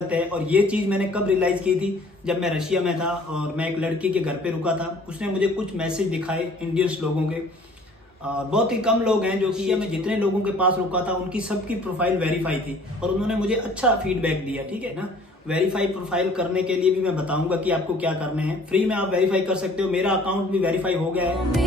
है। और ये चीज मैंने कब रियलाइज की थी, जब मैं रशिया में था और मैं एक लड़की के घर पे रुका था। उसने मुझे कुछ मैसेज दिखाए इंडियंस लोगों के। बहुत ही कम लोग हैं जो कि मैं जितने लोगों के पास रुका था उनकी सबकी प्रोफाइल वेरीफाई थी और उन्होंने मुझे अच्छा फीडबैक दिया। ठीक है ना। वेरीफाई प्रोफाइल करने के लिए भी मैं बताऊंगा कि आपको क्या करने हैं। फ्री में आप वेरीफाई कर सकते हो। मेरा अकाउंट भी वेरीफाई हो गया है।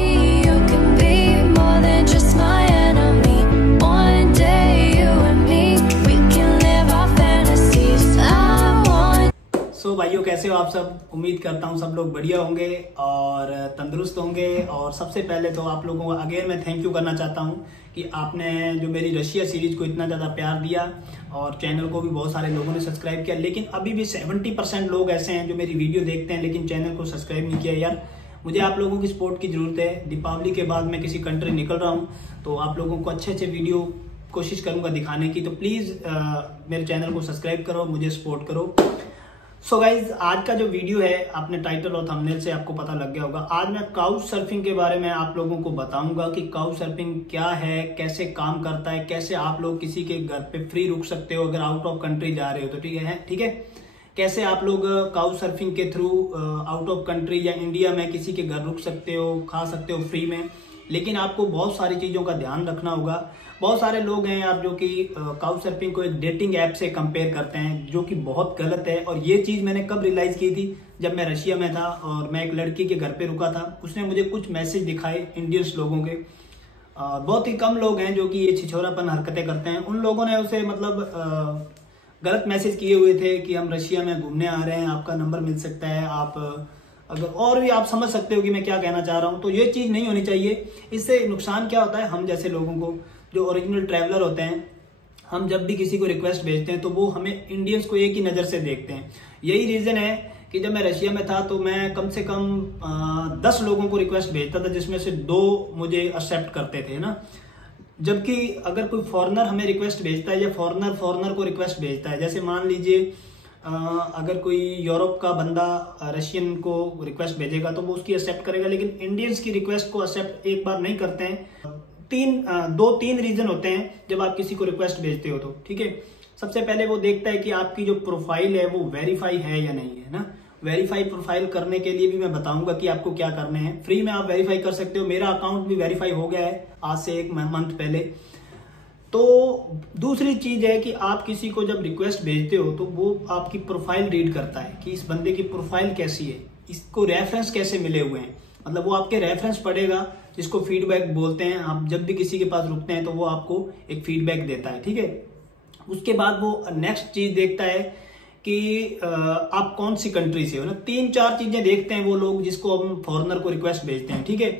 सो भाइयों, कैसे हो आप सब? उम्मीद करता हूँ सब लोग बढ़िया होंगे और तंदुरुस्त होंगे। और सबसे पहले तो आप लोगों को अगेन मैं थैंक यू करना चाहता हूँ कि आपने जो मेरी रशिया सीरीज को इतना ज़्यादा प्यार दिया और चैनल को भी बहुत सारे लोगों ने सब्सक्राइब किया। लेकिन अभी भी 70% लोग ऐसे हैं जो मेरी वीडियो देखते हैं लेकिन चैनल को सब्सक्राइब नहीं किया। यार, मुझे आप लोगों की सपोर्ट की जरूरत है। दीपावली के बाद मैं किसी कंट्री निकल रहा हूँ तो आप लोगों को अच्छे अच्छे वीडियो कोशिश करूँगा दिखाने की। तो प्लीज़ मेरे चैनल को सब्सक्राइब करो, मुझे सपोर्ट करो। सो गाइज, आज का जो वीडियो है आपने टाइटल और थंबनेल से आपको पता लग गया होगा। आज मैं काउच सर्फिंग के बारे में आप लोगों को बताऊंगा कि काउच सर्फिंग क्या है, कैसे काम करता है, कैसे आप लोग किसी के घर पे फ्री रुक सकते हो अगर आउट ऑफ कंट्री जा रहे हो तो। ठीक है। कैसे आप लोग काउच सर्फिंग के थ्रू आउट ऑफ कंट्री या इंडिया में किसी के घर रुक सकते हो, खा सकते हो फ्री में। लेकिन आपको बहुत सारी चीजों का ध्यान रखना होगा। बहुत सारे लोग हैं यार जो कि काउच सर्फिंग को एक डेटिंग ऐप से कंपेयर करते हैं, जो कि बहुत गलत है। और ये चीज मैंने कब रियलाइज की थी, जब मैं रशिया में था और मैं एक लड़की के घर पे रुका था। उसने मुझे कुछ मैसेज दिखाए इंडियंस लोगों के। बहुत ही कम लोग हैं जो कि ये छिछोरापन हरकतें करते हैं। उन लोगों ने उसे मतलब गलत मैसेज किए हुए थे कि हम रशिया में घूमने आ रहे हैं, आपका नंबर मिल सकता है, आप अगर और भी आप समझ सकते हो कि मैं क्या कहना चाह रहा हूं। तो ये चीज नहीं होनी चाहिए। इससे नुकसान क्या होता है, हम जैसे लोगों को जो ओरिजिनल ट्रैवलर होते हैं, हम जब भी किसी को रिक्वेस्ट भेजते हैं तो वो हमें इंडियंस को एक ही नजर से देखते हैं। यही रीजन है कि जब मैं रशिया में था तो मैं कम से कम 10 लोगों को रिक्वेस्ट भेजता था जिसमें से 2 मुझे एक्सेप्ट करते थे ना। जबकि अगर कोई फॉरेनर हमें रिक्वेस्ट भेजता है या फॉरेनर को रिक्वेस्ट भेजता है, जैसे मान लीजिए अगर कोई यूरोप का बंदा रशियन को रिक्वेस्ट भेजेगा तो वो उसकी एक्सेप्ट करेगा, लेकिन इंडियंस की रिक्वेस्ट को एक्सेप्ट एक बार नहीं करते हैं। 2-3 रीजन होते हैं जब आप किसी को रिक्वेस्ट भेजते हो तो। ठीक है। सबसे पहले वो देखता है कि आपकी जो प्रोफाइल है वो वेरीफाई है या नहीं है ना। वेरीफाई प्रोफाइल करने के लिए भी मैं बताऊंगा कि आपको क्या करने हैं। फ्री में आप वेरीफाई कर सकते हो। मेरा अकाउंट भी वेरीफाई हो गया है आज से 1 मंथ पहले। तो दूसरी चीज है कि आप किसी को जब रिक्वेस्ट भेजते हो तो वो आपकी प्रोफाइल रीड करता है कि इस बंदे की प्रोफाइल कैसी है, इसको रेफरेंस कैसे मिले हुए हैं। मतलब वो आपके रेफरेंस पढ़ेगा, जिसको फीडबैक बोलते हैं। आप जब भी किसी के पास रुकते हैं तो वो आपको एक फीडबैक देता है। ठीक है। उसके बाद वो नेक्स्ट चीज देखता है कि आप कौन सी कंट्री से हो ना। 3-4 चीजें देखते हैं वो लोग जिसको हम फॉरेनर को रिक्वेस्ट भेजते हैं। ठीक है।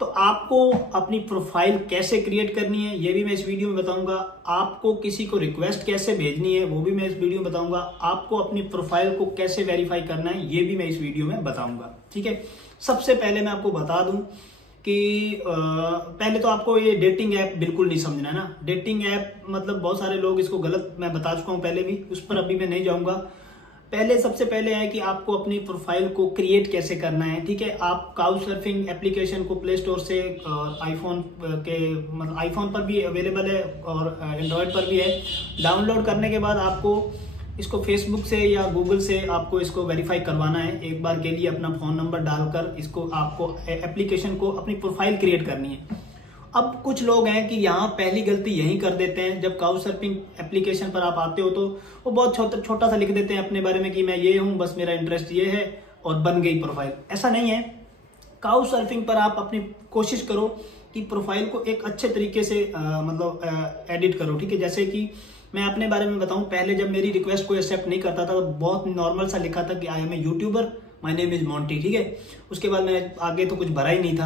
तो आपको अपनी प्रोफाइल कैसे क्रिएट करनी है ये भी मैं इस वीडियो में बताऊंगा। आपको किसी को रिक्वेस्ट कैसे भेजनी है वो भी मैं इस वीडियो में बताऊंगा। आपको अपनी प्रोफाइल को कैसे वेरीफाई करना है ये भी मैं इस वीडियो में बताऊंगा। ठीक है। सबसे पहले मैं आपको बता दूं कि पहले तो आपको ये डेटिंग ऐप बिल्कुल नहीं समझना है ना। डेटिंग ऐप मतलब बहुत सारे लोग इसको गलत मैं बता चुका हूं पहले भी, उस पर अभी मैं नहीं जाऊंगा। सबसे पहले है कि आपको अपनी प्रोफाइल को क्रिएट कैसे करना है। ठीक है। आप काउच सर्फिंग एप्लीकेशन को प्ले स्टोर से और आईफोन मतलब आईफोन पर भी अवेलेबल है और एंड्रॉयड पर भी है। डाउनलोड करने के बाद आपको इसको फेसबुक से या गूगल से आपको इसको वेरीफाई करवाना है। एक बार के लिए अपना फोन नंबर डालकर इसको आपको एप्लीकेशन को अपनी प्रोफाइल क्रिएट करनी है। अब कुछ लोग हैं कि यहाँ पहली गलती यही कर देते हैं। जब काउच सर्फिंग एप्लीकेशन पर आप आते हो तो वो बहुत छोटा सा लिख देते हैं अपने बारे में कि मैं ये हूँ, बस मेरा इंटरेस्ट ये है और बन गई प्रोफाइल। ऐसा नहीं है। काउच सर्फिंग पर आप अपनी कोशिश करो कि प्रोफाइल को एक अच्छे तरीके से मतलब एडिट करो। ठीक है। जैसे कि मैं अपने बारे में बताऊं, पहले जब मेरी रिक्वेस्ट को एक्सेप्ट नहीं करता था तो बहुत नॉर्मल सा लिखा था कि I am a YouTuber, my name is Monty. ठीक है। उसके बाद मैंने आगे तो कुछ भरा ही नहीं था,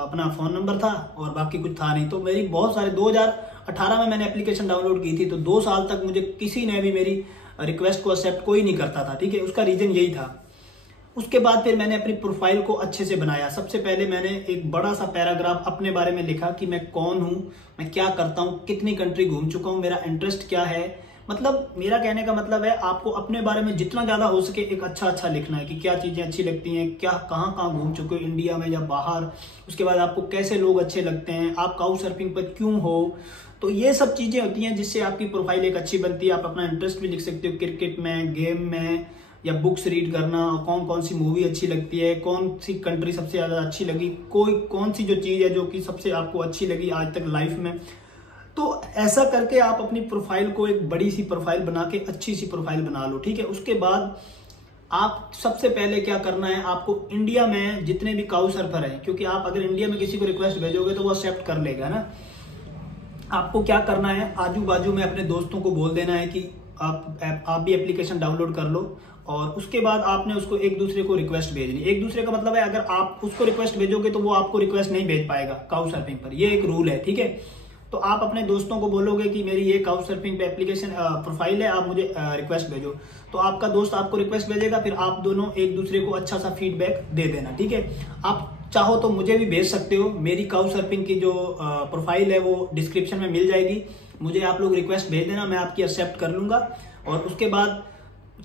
अपना फोन नंबर था और बाकी कुछ था नहीं। तो मेरी बहुत सारे 2018 में मैंने एप्लीकेशन डाउनलोड की थी तो 2 साल तक मुझे किसी ने भी मेरी रिक्वेस्ट को एक्सेप्ट कोई नहीं करता था। ठीक है। उसका रीजन यही था। उसके बाद फिर मैंने अपनी प्रोफाइल को अच्छे से बनाया। सबसे पहले मैंने एक बड़ा सा पैराग्राफ अपने बारे में लिखा कि मैं कौन हूं, मैं क्या करता हूं, कितनी कंट्री घूम चुका हूं, मेरा इंटरेस्ट क्या है। मतलब मेरा कहने का मतलब है आपको अपने बारे में जितना ज्यादा हो सके एक अच्छा लिखना है कि क्या चीजें अच्छी लगती हैं, क्या कहाँ घूम चुके हो इंडिया में या बाहर। उसके बाद आपको कैसे लोग अच्छे लगते हैं, आप काउच सर्फिंग पर क्यों हो, तो ये सब चीजें होती हैं जिससे आपकी प्रोफाइल एक अच्छी बनती है। आप अपना इंटरेस्ट भी लिख सकते हो, क्रिकेट में, गेम में, या बुक्स रीड करना, कौन कौन सी मूवी अच्छी लगती है, कौन सी कंट्री सबसे ज्यादा अच्छी लगी, कोई कौन सी जो चीज है जो कि सबसे आपको अच्छी लगी आज तक लाइफ में। तो ऐसा करके आप अपनी प्रोफाइल को एक बड़ी सी प्रोफाइल बना के अच्छी सी प्रोफाइल बना लो, ठीक है। उसके बाद आप सबसे पहले क्या करना है, आपको इंडिया में जितने भी काउ सर्फर हैं, क्योंकि आप अगर इंडिया में किसी को रिक्वेस्ट भेजोगे तो वो एक्सेप्ट कर लेगा ना। आपको क्या करना है, आजू बाजू में अपने दोस्तों को बोल देना है कि आप भी एप्लीकेशन डाउनलोड कर लो, और उसके बाद आपने उसको एक दूसरे को रिक्वेस्ट भेजनी। एक दूसरे का मतलब है अगर आप उसको रिक्वेस्ट भेजोगे तो वो आपको रिक्वेस्ट नहीं भेज पाएगा काउ सर्फिंग पर, ये एक रूल है, ठीक है। तो आप अपने दोस्तों को बोलोगे कि मेरी ये काउ सर्फिंग पे एप्लीकेशन प्रोफाइल है, आप मुझे रिक्वेस्ट भेजो, तो आपका दोस्त आपको रिक्वेस्ट भेजेगा, फिर आप दोनों एक दूसरे को अच्छा सा फीडबैक दे देना, ठीक है। आप चाहो तो मुझे भी भेज सकते हो, मेरी काउ सर्फिंग की जो प्रोफाइल है वो डिस्क्रिप्शन में मिल जाएगी, मुझे आप लोग रिक्वेस्ट भेज देना, मैं आपकी एक्सेप्ट कर लूंगा। और उसके बाद,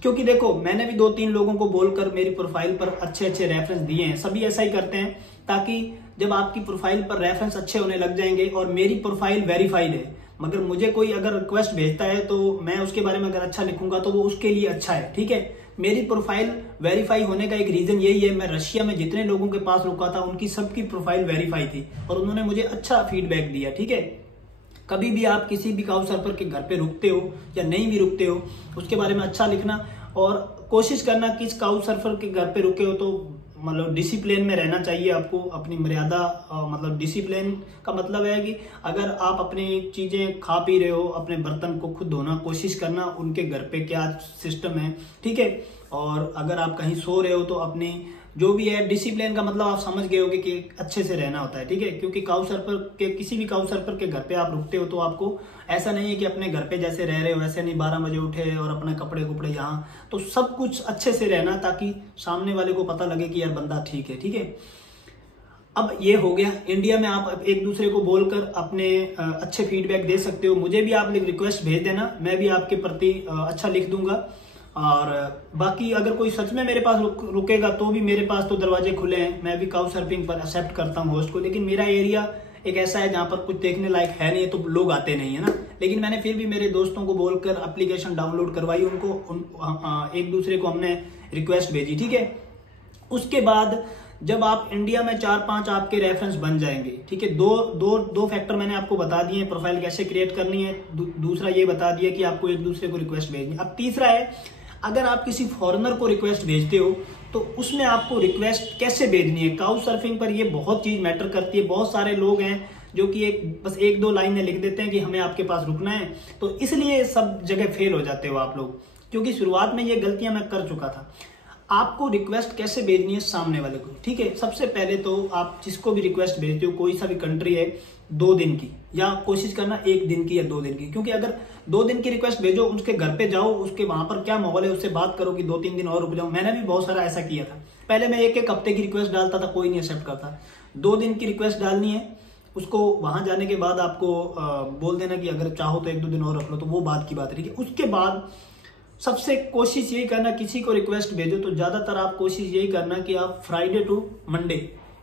क्योंकि देखो मैंने भी 2-3 लोगों को बोलकर मेरी प्रोफाइल पर अच्छे अच्छे रेफरेंस दिए हैं, सभी ऐसा ही करते हैं, ताकि जब आपकी प्रोफाइल पर रेफरेंस अच्छे होने लग जाएंगे, और मेरी प्रोफाइल वेरीफाइड है, मगर मुझे कोई अगर रिक्वेस्ट भेजता है तो मैं उसके बारे में अगर अच्छा लिखूंगा तो वो उसके लिए अच्छा है, ठीक है। मेरी प्रोफाइल वेरीफाई होने का एक रीजन यही है, मैं रशिया में जितने लोगों के पास रुका था उनकी सबकी प्रोफाइल वेरीफाई थी और उन्होंने मुझे अच्छा फीडबैक दिया, ठीक है। कभी भी आप किसी भी काउ सर्फर के घर पे रुकते हो या नहीं भी रुकते हो, उसके बारे में अच्छा लिखना, और कोशिश करना किस काउ सर्फर के घर पे रुके हो तो मतलब डिसिप्लिन में रहना चाहिए आपको, अपनी मर्यादा, मतलब डिसिप्लिन का मतलब है कि अगर आप अपनी चीजें खा पी रहे हो, अपने बर्तन को खुद धोना, कोशिश करना उनके घर पे क्या सिस्टम है, ठीक है। और अगर आप कहीं सो रहे हो तो अपनी जो भी है डिसिप्लिन का मतलब आप समझ गए होगे कि अच्छे से रहना होता है, ठीक है। क्योंकि काउ सर्फर के, किसी भी काउ सर्फर के घर पे आप रुकते हो तो आपको ऐसा नहीं है कि अपने घर पे जैसे रह रहे हो वैसे नहीं, 12 बजे उठे और अपने कपड़े कुपड़े यहाँ, तो सब कुछ अच्छे से रहना ताकि सामने वाले को पता लगे कि यार बंदा ठीक है, ठीक है। अब ये हो गया, इंडिया में आप एक दूसरे को बोलकर अपने अच्छे फीडबैक दे सकते हो, मुझे भी आप रिक्वेस्ट भेज देना, मैं भी आपके प्रति अच्छा लिख दूंगा। और बाकी अगर कोई सच में मेरे पास रुकेगा तो भी मेरे पास तो दरवाजे खुले हैं, मैं भी काउ सर्फिंग पर एक्सेप्ट करता हूँ होस्ट को, लेकिन मेरा एरिया एक ऐसा है जहाँ पर कुछ देखने लायक है नहीं, तो लोग आते नहीं है ना। लेकिन मैंने फिर भी मेरे दोस्तों को बोलकर एप्लीकेशन डाउनलोड करवाई, एक दूसरे को हमने रिक्वेस्ट भेजी, ठीक है। उसके बाद जब आप इंडिया में 4-5 आपके रेफरेंस बन जाएंगे, ठीक है, दो फैक्टर मैंने आपको बता दिए, प्रोफाइल कैसे क्रिएट करनी है, दूसरा ये बता दिया कि आपको एक दूसरे को रिक्वेस्ट भेजनी। अब तीसरा है, अगर आप किसी फॉरेनर को रिक्वेस्ट भेजते हो तो उसमें आपको रिक्वेस्ट कैसे भेजनी है। काउ सर्फिंग पर ये बहुत चीज मैटर करती है। बहुत सारे लोग हैं जो कि बस 1-2 लाइनें लिख देते हैं कि हमें आपके पास रुकना है, तो इसलिए सब जगह फेल हो जाते हो आप लोग, क्योंकि शुरुआत में ये गलतियां मैं कर चुका था। आपको रिक्वेस्ट कैसे भेजनी है सामने वाले को, ठीक है। सबसे पहले तो आप जिसको भी रिक्वेस्ट भेजते हो, कोई सा भी कंट्री है, 2 दिन की, या कोशिश करना 1 दिन की या 2 दिन की, क्योंकि अगर 2 दिन की रिक्वेस्ट भेजो, उसके घर पे जाओ, उसके वहां पर क्या माहौल है उससे बात करो कि 2-3 दिन और रुक जाओ। मैंने भी बहुत सारा ऐसा किया था, पहले मैं 1-1 हफ्ते की रिक्वेस्ट डालता था, कोई नहीं एक्सेप्ट करता। 2 दिन की रिक्वेस्ट डालनी है, उसको वहां जाने के बाद आपको बोल देना कि अगर चाहो तो 1-2 दिन और रख लो, तो वो बात की बात है, ठीक है। उसके बाद सबसे कोशिश यही करना, किसी को रिक्वेस्ट भेजो तो ज्यादातर आप कोशिश यही करना कि आप फ्राइडे टू मंडे,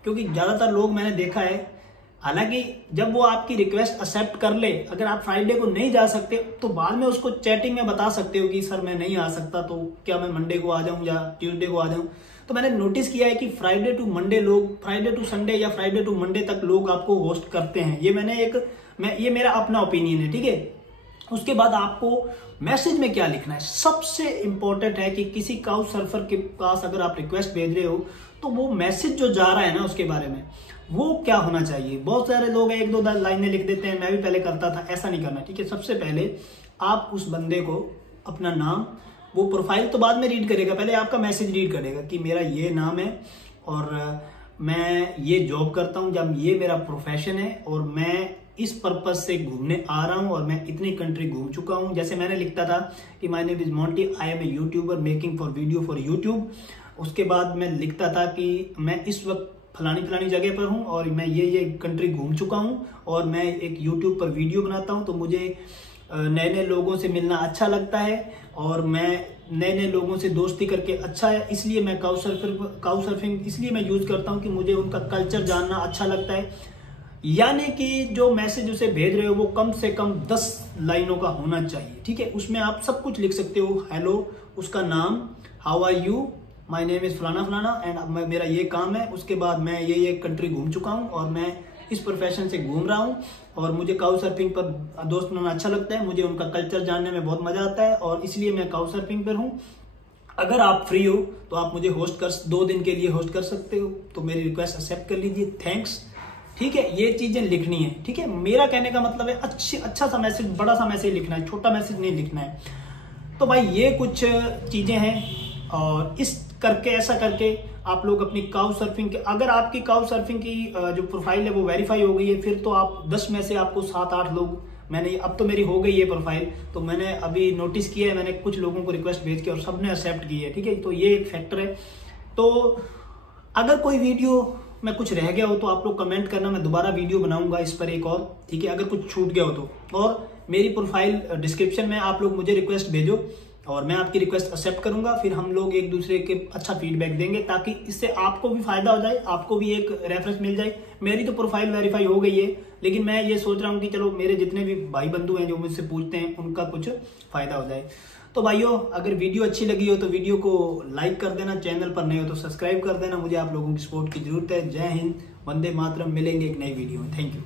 क्योंकि ज्यादातर लोग मैंने देखा है, हालांकि जब वो आपकी रिक्वेस्ट एक्सेप्ट कर ले, अगर आप फ्राइडे को नहीं जा सकते तो बाद में उसको चैटिंग में बता सकते हो कि सर मैं नहीं आ सकता, तो क्या मैं मंडे को आ जाऊं या ट्यूसडे को आ जाऊं। तो मैंने नोटिस किया है कि फ्राइडे टू मंडे लोग, फ्राइडे टू संडे या फ्राइडे टू मंडे तक लोग आपको होस्ट करते हैं। ये मेरा अपना ओपिनियन है, ठीक है। उसके बाद आपको मैसेज में क्या लिखना है, सबसे इंपॉर्टेंट है कि किसी काउ सर्फर के पास अगर आप रिक्वेस्ट भेज रहे हो तो वो मैसेज जो जा रहा है ना उसके बारे में वो क्या होना चाहिए। बहुत सारे लोग 1-2 लाइनें लिख देते हैं, मैं भी पहले करता था, ऐसा नहीं करना, ठीक है। सबसे पहले आप उस बंदे को अपना नाम, वो प्रोफाइल तो बाद में रीड करेगा, पहले आपका मैसेज रीड करेगा कि मेरा ये नाम है और मैं ये जॉब करता हूँ, जब ये मेरा प्रोफेशन है और मैं इस पर्पज से घूमने आ रहा हूँ और मैं इतनी कंट्री घूम चुका हूँ। जैसे मैंने लिखता था कि my name is Monty, I am a YouTuber making for video for YouTube. उसके बाद मैं लिखता था कि मैं इस वक्त फलानी जगह पर हूँ और मैं ये कंट्री घूम चुका हूँ और मैं एक यूट्यूब पर वीडियो बनाता हूँ, तो मुझे नए नए लोगों से मिलना अच्छा लगता है और मैं नए लोगों से दोस्ती करके अच्छा है, इसलिए मैं काउ सर्फिंग इसलिए मैं यूज करता हूँ कि मुझे उनका कल्चर जानना अच्छा लगता है। यानी कि जो मैसेज उसे भेज रहे हो वो कम से कम 10 लाइनों का होना चाहिए, ठीक है। उसमें आप सब कुछ लिख सकते हो, हेलो, उसका नाम, how are you, my name is फलाना फलाना एंड मेरा ये काम है, उसके बाद मैं ये कंट्री घूम चुका हूँ और मैं इस प्रोफेशन से घूम रहा हूँ और मुझे काउ सर्फिंग पर दोस्त बनाना अच्छा लगता है, मुझे उनका कल्चर जानने में बहुत मजा आता है और इसलिए मैं काउ सर्फिंग पर हूँ। अगर आप फ्री हो तो आप मुझे 2 दिन के लिए होस्ट कर सकते हो, तो मेरी रिक्वेस्ट एक्सेप्ट कर लीजिए, थैंक्स, ठीक है। ये चीजें लिखनी है, ठीक है। मेरा कहने का मतलब है अच्छा सा मैसेज, बड़ा सा मैसेज लिखना है, छोटा मैसेज नहीं लिखना है। तो भाई ये कुछ चीजें हैं और ऐसा करके आप लोग अपनी काउ सर्फिंग के, अगर आपकी काउ सर्फिंग की जो प्रोफाइल है वो वेरीफाई हो गई है, फिर तो आप 10 में से आपको 7-8 लोग, मैंने अब तो मेरी हो गई है प्रोफाइल, तो मैंने अभी नोटिस किया है, मैंने कुछ लोगों को रिक्वेस्ट भेज के और सबने एक्सेप्ट की है, ठीक है। तो ये एक फैक्टर है। तो अगर कोई वीडियो में कुछ रह गया हो तो आप लोग कमेंट करना, मैं दोबारा वीडियो बनाऊंगा इस पर एक और, ठीक है। अगर कुछ छूट गया हो तो, और मेरी प्रोफाइल डिस्क्रिप्शन में आप लोग मुझे रिक्वेस्ट भेजो और मैं आपकी रिक्वेस्ट एक्सेप्ट करूंगा, फिर हम लोग एक दूसरे के अच्छा फीडबैक देंगे ताकि इससे आपको भी फायदा हो जाए, आपको भी एक रेफरेंस मिल जाए। मेरी तो प्रोफाइल वेरीफाई हो गई है, लेकिन मैं ये सोच रहा हूँ कि चलो मेरे जितने भी भाई बंधु हैं जो मुझसे पूछते हैं उनका कुछ फायदा हो जाए। तो भाइयों, अगर वीडियो अच्छी लगी हो तो वीडियो को लाइक कर देना, चैनल पर नए हो तो सब्सक्राइब कर देना, मुझे आप लोगों की सपोर्ट की जरूरत है। जय हिंद, वंदे मातरम, मिलेंगे एक नई वीडियो में, थैंक यू।